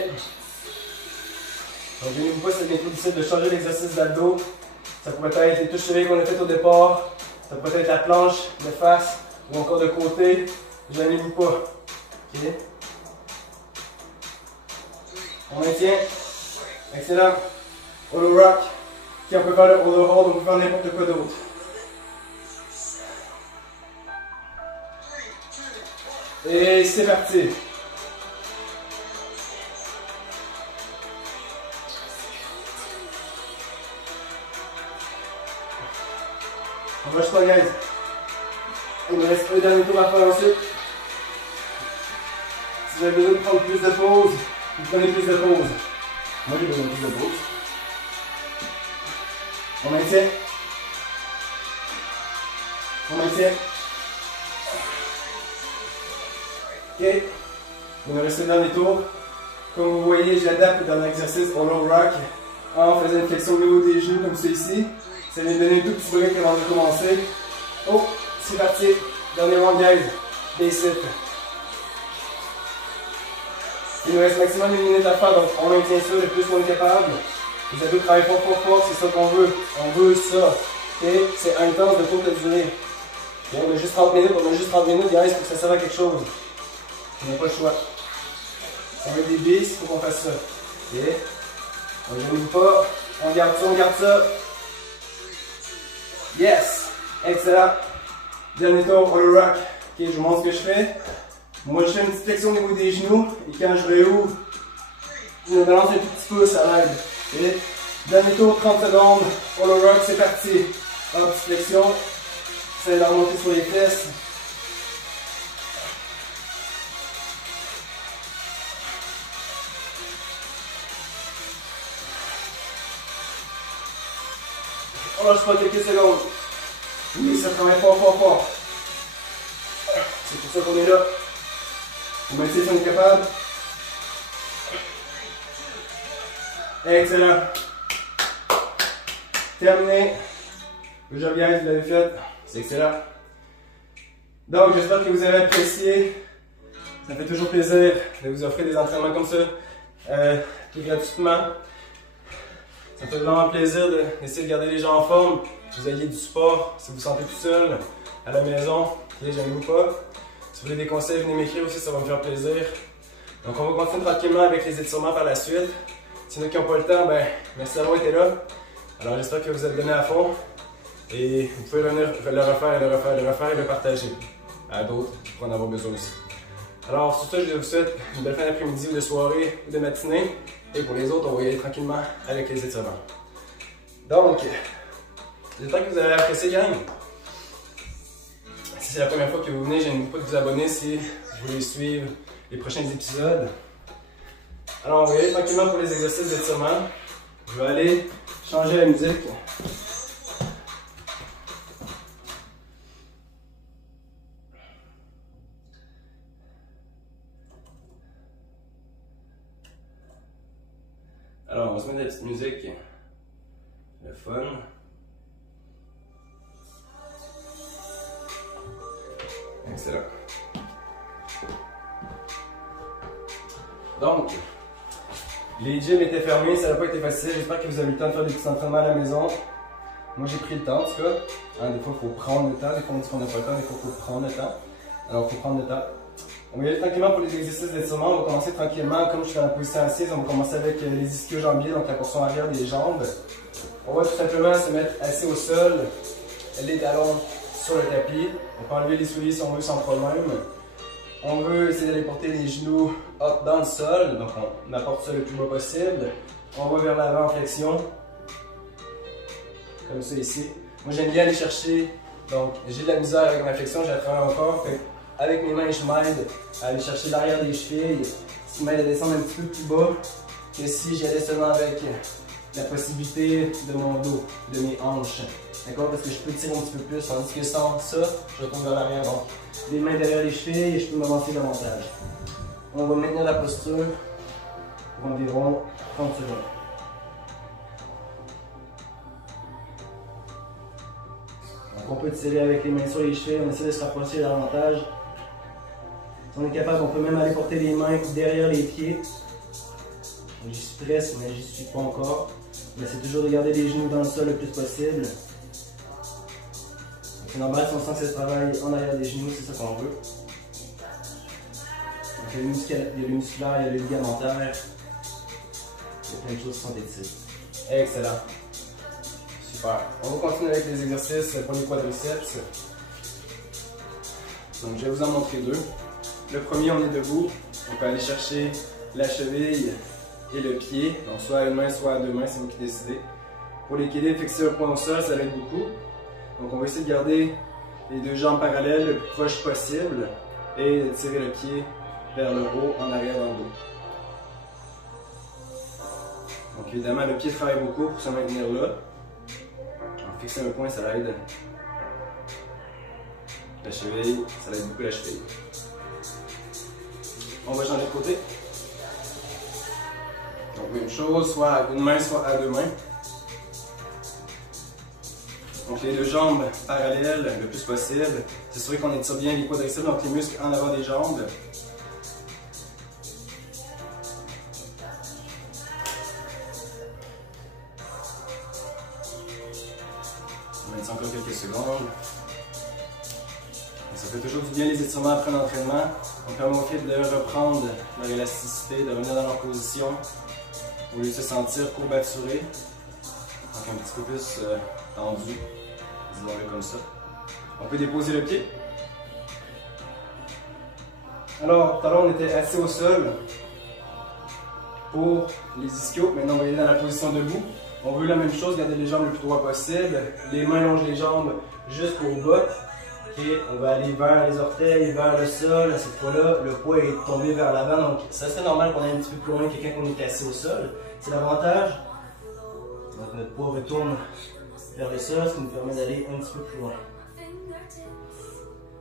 Donc gênez-vous pas, c'est bien trop difficile de changer l'exercice d'abdos. Ça pourrait être les touches chevilles qu'on a faites au départ. Ça pourrait être la planche de face ou encore de côté. Gênez-vous pas. Ok. On maintient. Excellent. Hollow rock. Ok, on peut faire le hollow hold, on peut faire n'importe quoi d'autre. Et c'est parti. On lâche pas, guys. Il me reste un dernier tour à faire ensuite. Si vous avez besoin de prendre plus de pause, vous prenez plus de pause. Moi, j'ai besoin de plus de pause. On maintient. On maintient. Ok. Il me reste un dernier tour. Comme vous voyez, j'adapte le dernier exercice au low rock en faisant une flexion au niveau des genoux comme celui-ci. Ça vient de donner un tout petit break avant de commencer. Oh, c'est parti. Dernier round, guys. Basic. Il nous reste maximum 1 minute à faire, donc on maintient ça le plus qu'on est capable. Vous avez travaillé fort, c'est ça qu'on veut. On veut ça. Okay? C'est intense de courte durée. Okay? On a juste 30 minutes, guys, pour que ça serve à quelque chose. On n'a pas le choix. Ça va être des bis, il faut qu'on fasse ça. Okay? On ne joue pas. On garde ça. Yes! Excellent. Dernier tour pour le rock. Ok, je vous montre ce que je fais. Moi, je fais une petite flexion au niveau des genoux. Et quand je réouvre, je me balance un tout petit peu, ça l'aide. Okay? Dernier tour, 30 secondes. Pour le rock, c'est parti. En petite flexion. Essayez de la remonter sur les fesses. On lâche pas quelques secondes. Oui, ça travaille fort. C'est pour ça qu'on est là. On maintient si on est capable. Excellent. Terminé. Good job, guys, vous l'avez fait. C'est excellent. Donc, j'espère que vous avez apprécié. Ça fait toujours plaisir de vous offrir des entraînements comme ça, tout gratuitement. Ça fait vraiment plaisir d'essayer de garder les gens en forme, que vous ayez du support si vous vous sentez tout seul à la maison, gênez-vous pas. Si vous voulez des conseils, venez m'écrire aussi, ça va me faire plaisir. Donc on va continuer tranquillement avec les étirements par la suite. S'il y en a qui n'ont pas le temps, ben merci d'avoir été là. Alors j'espère que vous êtes donné à fond. Et vous pouvez venir le refaire et le partager à d'autres qui pourraient en avoir besoin aussi. Alors sur ça, je vous souhaite une belle fin d'après-midi ou de soirée ou de matinée. Et pour les autres, on va y aller tranquillement avec les étirements. Donc, j'espère que vous avez apprécié, gang. Si c'est la première fois que vous venez, je n'hésitez pas de vous abonner si vous voulez suivre les prochains épisodes. Alors, on va y aller tranquillement pour les exercices d'étirement. Je vais aller changer la musique. Alors, on va se mettre la petite musique, le fun. Excellent. Donc, les gyms étaient fermés, ça n'a pas été facile. J'espère que vous avez eu le temps de faire des petits entraînements à la maison. Moi, j'ai pris le temps, en tout cas. Des fois, il faut prendre le temps. Des fois, on dit qu'on n'a pas le temps. Des fois, il faut prendre le temps. Alors, il faut prendre le temps. On va y aller tranquillement pour les exercices d'étirement. On va commencer tranquillement. Comme je suis en position assise, on va commencer avec les ischio-jambiers, donc la portion arrière des jambes. On va tout simplement se mettre assis au sol, les talons sur le tapis. On peut enlever les souliers si on veut sans problème. On veut essayer d'aller porter les genoux up dans le sol, donc on apporte ça le plus bas possible. On va vers l'avant en flexion, comme ça ici. Moi j'aime bien aller chercher, donc j'ai de la misère avec ma flexion, j'ai la travaille encore. Avec mes mains, je m'aide à aller chercher l'arrière des chevilles, ce qui m'aide à descendre un petit peu plus bas que si j'allais seulement avec la possibilité de mon dos, de mes hanches. D'accord? Parce que je peux tirer un petit peu plus, tandis que sans ça, je retourne vers l'arrière. Donc, les mains derrière les chevilles et je peux m'avancer davantage. On va maintenir la posture pour environ 30 secondes. Donc, on peut tirer avec les mains sur les chevilles, on essaie de se rapprocher davantage. Si on est capable, on peut même aller porter les mains derrière les pieds. J'y suis presque, mais j'y suis pas encore. Mais c'est toujours de garder les genoux dans le sol le plus possible. C'est normal si on sent que ça travaille en arrière des genoux, c'est ça qu'on veut. Donc il y a le musculaire, il y a le ligamentaire. Il y a plein de choses qui sont étirées. Excellent. Super. On va continuer avec les exercices pour les quadriceps. Donc je vais vous en montrer deux. Le premier, on est debout. On peut aller chercher la cheville et le pied. Donc soit à une main, soit à deux mains, c'est vous qui décidez. Pour les quadriceps, fixer un point au sol, ça va être beaucoup. Donc on va essayer de garder les deux jambes parallèles le plus proche possible et de tirer le pied vers le haut, en arrière, dans le dos. Donc évidemment, le pied travaille beaucoup pour se maintenir là. En fixer un point, ça l'aide. La cheville, ça l'aide beaucoup la cheville. On va changer de côté. Donc même chose, soit à une main, soit à deux mains. Donc les deux jambes parallèles le plus possible. C'est sûr qu'on étire bien les quadriceps, donc les muscles en avant des jambes. On maintient encore quelques secondes. Ça fait toujours du bien les étirements après l'entraînement. On permet aux filles de reprendre leur élasticité, de revenir dans leur position au lieu de se sentir courbaturé. Donc un petit peu plus tendu, disons-le comme ça. On peut déposer le pied. Alors, tout à l'heure on était assis au sol pour les ischios. Maintenant on va aller dans la position debout. On veut la même chose, garder les jambes le plus droit possible. Les mains longent les jambes jusqu'au bas. Okay, on va aller vers les orteils, vers le sol. À cette fois-là, le poids est tombé vers l'avant. Donc, ça serait normal qu'on aille un petit peu plus loin que quand on est assis au sol. C'est l'avantage. Donc, notre poids retourne vers le sol, ce qui nous permet d'aller un petit peu plus loin.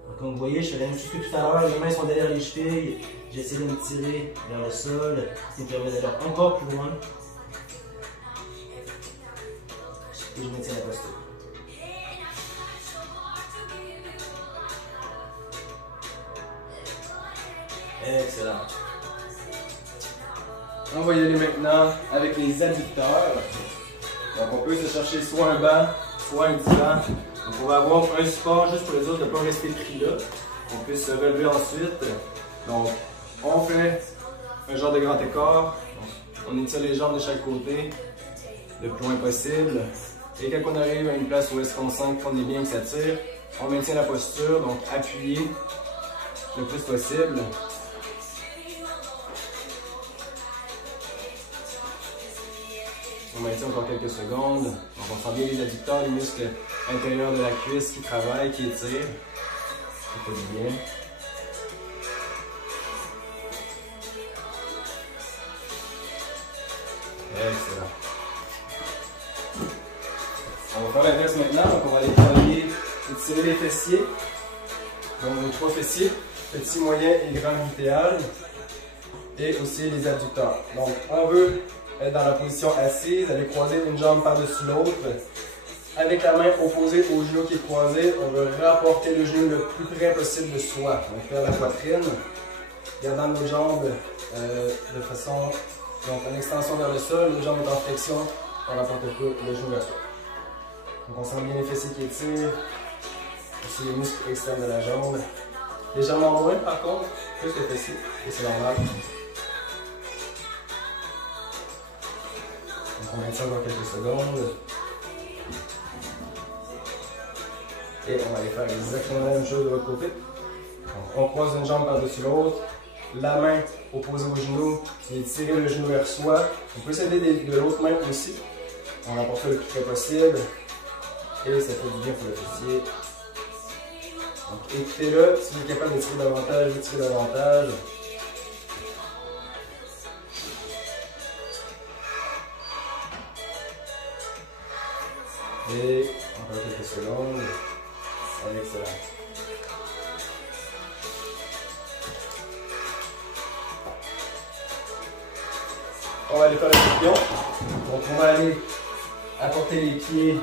Donc, comme vous voyez, je fais la même chose que tout à l'heure. Les mains sont derrière les chevilles. J'essaie de me tirer vers le sol, ce qui me permet d'aller encore plus loin. Et je maintiens la posture. Excellent. On va y aller maintenant avec les adducteurs. Donc on peut se chercher soit un banc, soit un divan. Donc on va avoir un support juste pour les autres de ne pas rester pris là. On peut se relever ensuite. Donc on fait un genre de grand écart. On étire les jambes de chaque côté le plus loin possible. Et quand on arrive à une place où est-ce qu'on sent qu'on est bien, que ça tire, on maintient la posture, donc appuyé le plus possible. On maintient encore quelques secondes. Donc on sent bien les adducteurs, les muscles intérieurs de la cuisse qui travaillent, qui étirent. Ça fait du bien. Excellent. On va faire l'inverse maintenant. Donc on va aller travailler, étirer les fessiers. Donc nos trois fessiers, petit, moyen et grand glutéal. Et aussi les adducteurs. Donc on veut être dans la position assise, aller croiser une jambe par-dessus l'autre. Avec la main opposée au genou qui est croisé, on veut rapporter le genou le plus près possible de soi. Donc faire la poitrine, gardant nos jambes de façon, donc en extension vers le sol, les jambes en flexion, on rapporte le genou vers soi. Donc on sent bien les fessiers qui étirent, aussi les muscles externes de la jambe. Légèrement moins par contre, plus les fessiers, et c'est normal. On maintient encore quelques secondes. Et on va aller faire exactement la même chose de l'autre côté. Donc, on croise une jambe par-dessus l'autre. La main opposée au genou et tirer le genou vers soi. On peut s'aider de l'autre main aussi. On l'apporte le plus près possible. Et ça fait du bien pour le fessier. Donc écoutez-le. Si vous êtes capable de tirer davantage, vous tirez davantage. Et encore quelques secondes. Excellent. On va aller faire le papillon. Donc on va aller apporter les pieds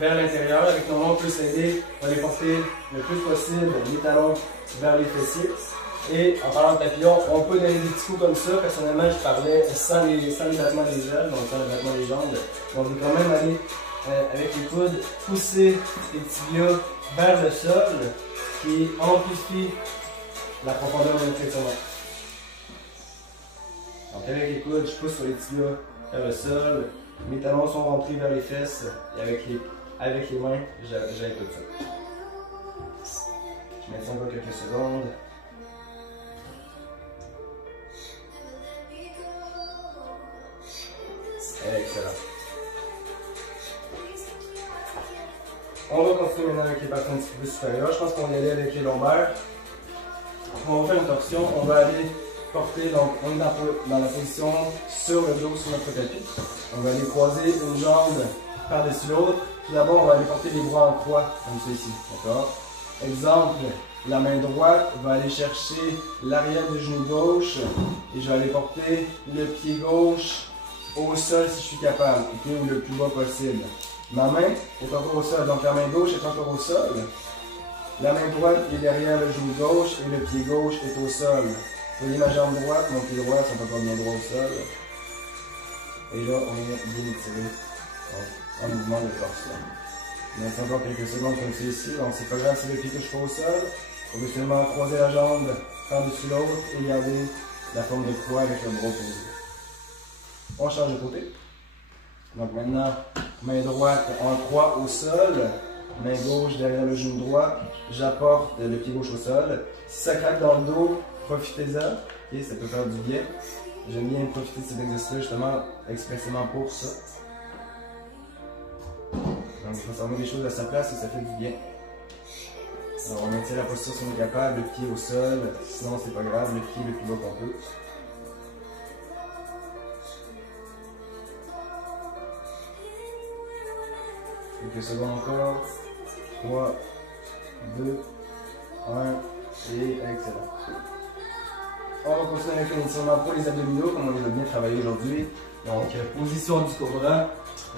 vers l'intérieur. Avec nos mains, on peut s'aider. On va les porter le plus possible les talons vers les fessiers. Et en parlant de papillon, on peut donner des petits coups comme ça. Personnellement, je parlais sans les battements des ailes, donc sans le battement des jambes. On veut quand même aller avec les coudes, pousser les tibias vers le sol, qui amplifie la profondeur de notre étirement. Donc avec les coudes, je pousse sur les tibias vers le sol, mes talons sont rentrés vers les fesses, et avec les mains, j'aide tout ça. Je maintiens encore quelques secondes. Excellent. On va continuer maintenant avec les parties un petit peu plus supérieures. Je pense qu'on va y aller avec les lombaires. On va faire une torsion. On va aller porter, donc on est dans la position sur le dos, sur notre tapis. On va aller croiser une jambe par-dessus l'autre. Tout d'abord, on va aller porter les bras en croix, comme ceci. D'accord? Exemple, la main droite va aller chercher l'arrière du genou gauche et je vais aller porter le pied gauche au sol si je suis capable, okay, ou le plus bas possible. Ma main est encore au sol, donc la main gauche est encore au sol. La main droite est derrière le genou gauche et le pied gauche est au sol. Vous voyez ma jambe droite, mon pied droit sont encore bien droit au sol. Et là, on est bien étiré en mouvement de torsion. On a encore quelques secondes comme ceci, donc c'est pas grave si le pied touche pas au sol. On veut seulement croiser la jambe par-dessus l'autre et garder la forme de croix avec le bras posé. On change de côté. Donc maintenant, main droite en croix au sol, main gauche derrière le genou droit, j'apporte le pied gauche au sol. Si ça craque dans le dos, profitez-en, okay, ça peut faire du bien. J'aime bien profiter de cet exercice-là justement expressément pour ça. Donc il faut savoir des choses à sa place et ça fait du bien. Alors on maintient la posture si on est capable, le pied au sol, sinon c'est pas grave, le pied le plus bas qu'on peut. Quelques secondes encore. 3, 2, 1 et excellent. On va continuer avec un étirement pour les abdominaux comme on les a bien travaillé aujourd'hui. Donc position du cobra,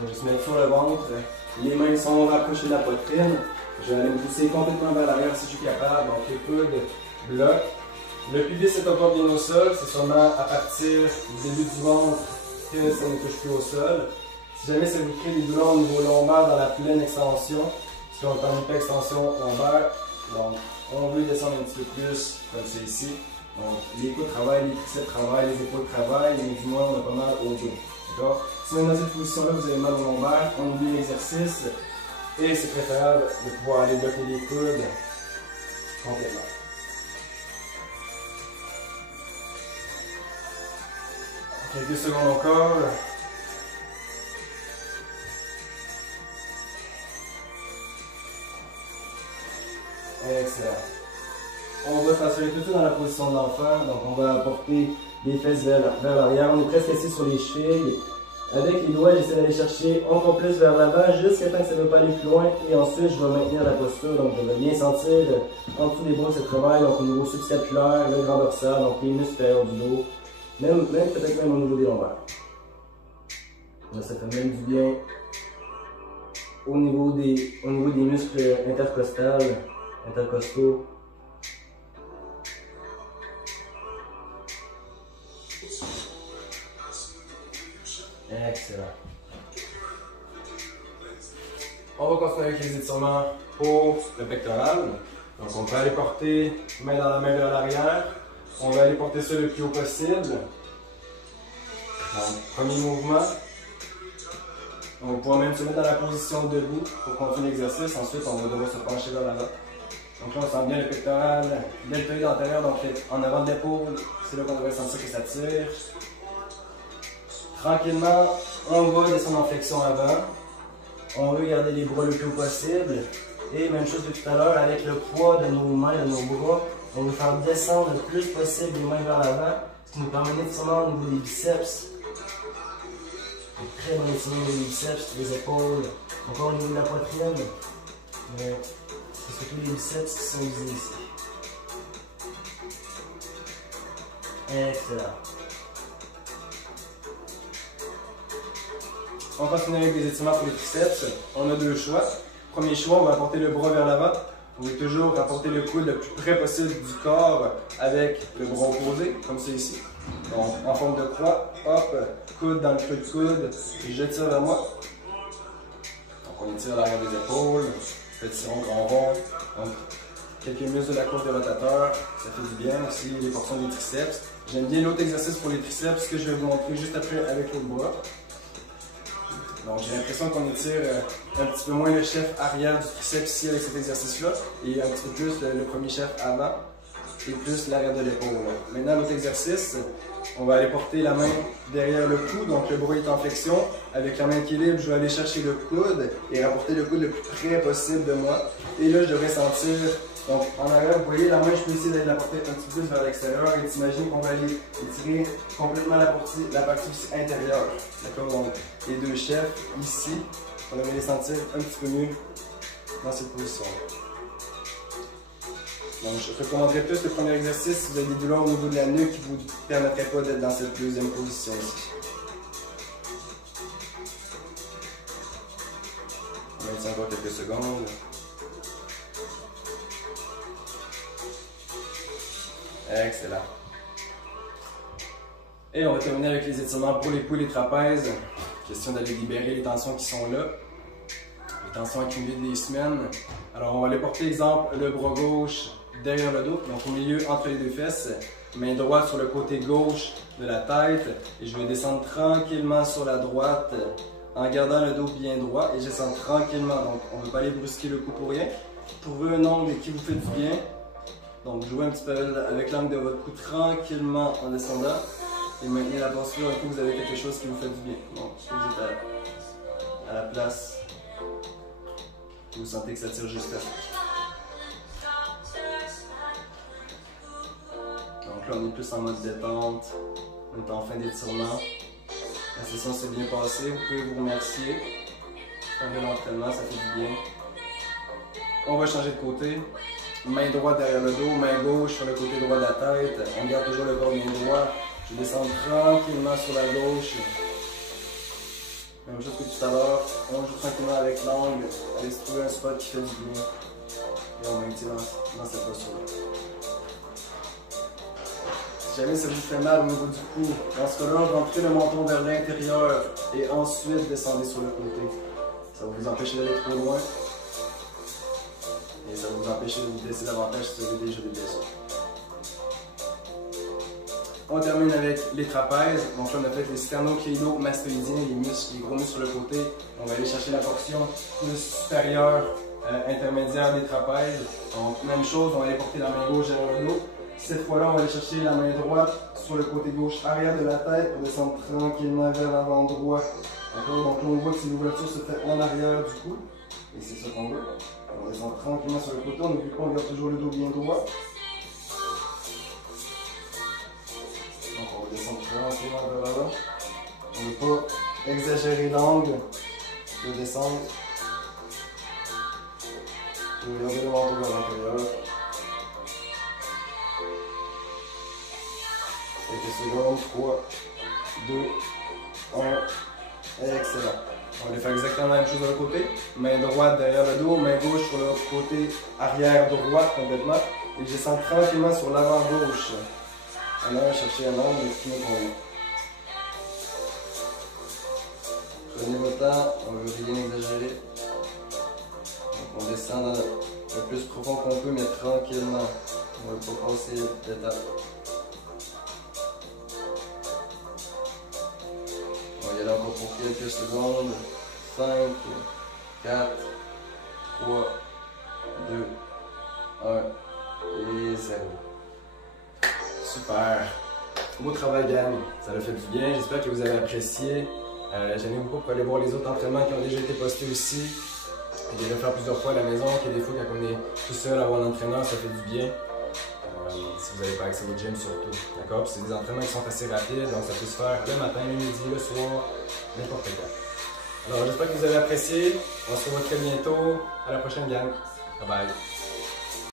je se mets sur le ventre, les mains sont rapprochées de la poitrine. Je vais aller me pousser complètement vers l'arrière si je suis capable. Donc les coudes bloquent. Le pubis est encore bien au sol, c'est seulement à partir du début du ventre que ça ne touche plus au sol. Si jamais ça vous crée des douleurs au niveau lombaire dans la pleine extension, parce qu'on ne pas extension lombaire, donc on veut descendre un petit peu plus comme c'est ici. Donc les coudes travaillent, les triceps travaillent, les épaules travaillent, mais du moins on a pas mal au dos. D'accord? Si même dans cette position-là vous avez mal au lombaire, on oublie l'exercice et c'est préférable de pouvoir aller bloquer les coudes complètement. Quelques secondes encore. Excellent. On va transférer tout ça dans la position de l'enfant. Donc on va apporter les fesses vers l'arrière. On est presque assis sur les chevilles. Avec les doigts, j'essaie d'aller chercher encore plus vers l'avant jusqu'à temps que ça ne veut pas aller plus loin. Et ensuite, je vais maintenir la posture. Donc je vais bien sentir en dessous des bras que ça travaille. Donc au niveau subscapulaire, le grand dorsal, donc les muscles supérieurs du dos. Même peut-être même au niveau des lombaires. Là, ça fait même du bien au niveau des muscles intercostaux. Excellent. On va continuer avec les étirements pour le pectoral. Donc on va aller porter main dans la main vers l'arrière. On va aller porter ça le plus haut possible. Donc, premier mouvement. On va pouvoir même se mettre dans la position debout pour continuer l'exercice. Ensuite, on va devoir se pencher vers l'avant. Donc là, on sent bien le pectoral, deltoïde antérieur, donc en avant de l'épaule. C'est là qu'on devrait sentir que ça tire. Tranquillement, on va descendre en flexion avant. On veut garder les bras le plus haut possible. Et même chose que tout à l'heure, avec le poids de nos mains et de nos bras, on veut faire descendre le plus possible les mains vers l'avant, ce qui nous permet d'étirement au niveau des biceps. Très bon étirement au niveau des biceps, des épaules, encore au niveau de la poitrine. Mais c'est surtout les biceps qui sont visés ici. Excellent. On continue avec des étirements pour les triceps. On a deux choix. Premier choix, on va apporter le bras vers l'avant. Vous pouvez toujours apporter le coude le plus près possible du corps avec le bras opposé, comme c'est ici. Donc, en forme de croix, hop, coude dans le creux de coude, et je tire vers moi. Donc, on étire l'arrière des épaules, petit rond, grand rond. Donc, quelques muscles de la côte des rotateurs, ça fait du bien aussi, les portions des triceps. J'aime bien l'autre exercice pour les triceps que je vais vous montrer juste après avec l'autre bras. Donc j'ai l'impression qu'on étire un petit peu moins le chef arrière du triceps ici avec cet exercice-là et un petit peu plus le premier chef avant. et plus l'arrière de l'épaule. Maintenant, l'autre exercice, on va aller porter la main derrière le cou, donc le bras est en flexion. Avec la main qui est libre, je vais aller chercher le coude et rapporter le coude le plus près possible de moi. Et là, je devrais sentir, donc en arrière, vous voyez, la main, je peux essayer d'aller la porter un petit peu plus vers l'extérieur et t'imagines qu'on va aller étirer complètement la partie aussi intérieure. D'accord? Donc, les deux chefs, ici, on devrait les sentir un petit peu mieux dans cette position-là. Donc, je recommanderais plus le premier exercice si vous avez des douleurs au niveau de la nuque qui ne vous permettraient pas d'être dans cette deuxième position ici. On maintient encore quelques secondes. Excellent. Et on va terminer avec les étirements pour les poules et les trapèzes. Question d'aller libérer les tensions qui sont là. Les tensions accumulées des semaines. Alors, on va aller porter, exemple, le bras gauche derrière le dos, donc au milieu entre les deux fesses, main droite sur le côté gauche de la tête, et je vais descendre tranquillement sur la droite en gardant le dos bien droit, et je descends tranquillement, donc on ne veut pas aller brusquer le cou pour rien. Trouvez un angle qui vous fait du bien, donc jouez un petit peu avec l'angle de votre cou tranquillement en descendant, et maintenez la posture un coup vous avez quelque chose qui vous fait du bien. Donc si vous êtes à la place, vous sentez que ça tire juste là. Donc là, on est plus en mode détente, on est en fin d'étirement. La session s'est bien passée, vous pouvez vous remercier. Fin de l'entraînement, ça fait du bien. On va changer de côté. Main droite derrière le dos, main gauche sur le côté droit de la tête. On garde toujours le corps bien droit. Je descends tranquillement sur la gauche. Même chose que tout à l'heure, on joue tranquillement avec l'angle. Allez se trouver un spot qui fait du bien. Et on maintient dans cette posture-là. Si jamais ça vous fait mal au niveau du cou, dans ce cas-là, rentrez le menton vers l'intérieur et ensuite descendez sur le côté. Ça va vous empêcher d'aller trop loin et ça va vous empêcher de vous blesser davantage si vous avez déjà des blessures. On termine avec les trapèzes. Donc là, on a fait les sternocléido-mastoïdiens, les muscles, les gros muscles sur le côté. On va aller chercher la portion plus supérieure, intermédiaire des trapèzes. Donc, même chose, on va aller porter la main gauche derrière le dos. Cette fois-là, on va aller chercher la main droite sur le côté gauche arrière de la tête pour descendre tranquillement vers l'avant droit. D'accord? Donc là, on voit que l'ouverture se fait en arrière du cou. Et c'est ça qu'on veut. On descend tranquillement sur le côté. On n'oublie pas, on garde toujours le dos bien droit. Donc on va descendre tranquillement vers l'avant. On ne veut pas exagérer l'angle de descente. Je vais garder le menton vers l'intérieur. Quelques secondes, 3, 2, 1, excellent. On va faire exactement la même chose de l'autre côté. Main droite derrière le dos, main gauche sur le côté arrière droite complètement. Et je descends tranquillement sur l'avant gauche. En allant chercher un angle qui me convient. Prenez votre temps, on ne veut rien exagérer. Donc on descend dans le plus profond qu'on peut, mais tranquillement. On ne va pas passer d'étape. On va y aller encore pour quelques secondes. 5, 4, 3, 2, 1 et 0. Super! Beau travail, gang! Ça a fait du bien. J'espère que vous avez apprécié. Gênez-vous pas pour aller voir les autres entraînements qui ont déjà été postés aussi. Et de le faire plusieurs fois à la maison, que des fois quand on est tout seul à avoir un entraîneur, ça fait du bien. Si vous n'avez pas accès au gym surtout. D'accord? Puis c'est des entraînements qui sont assez rapides, donc ça peut se faire le matin, le midi, le soir, n'importe quand. Alors j'espère que vous avez apprécié. On se revoit très bientôt. À la prochaine, gang. Bye bye.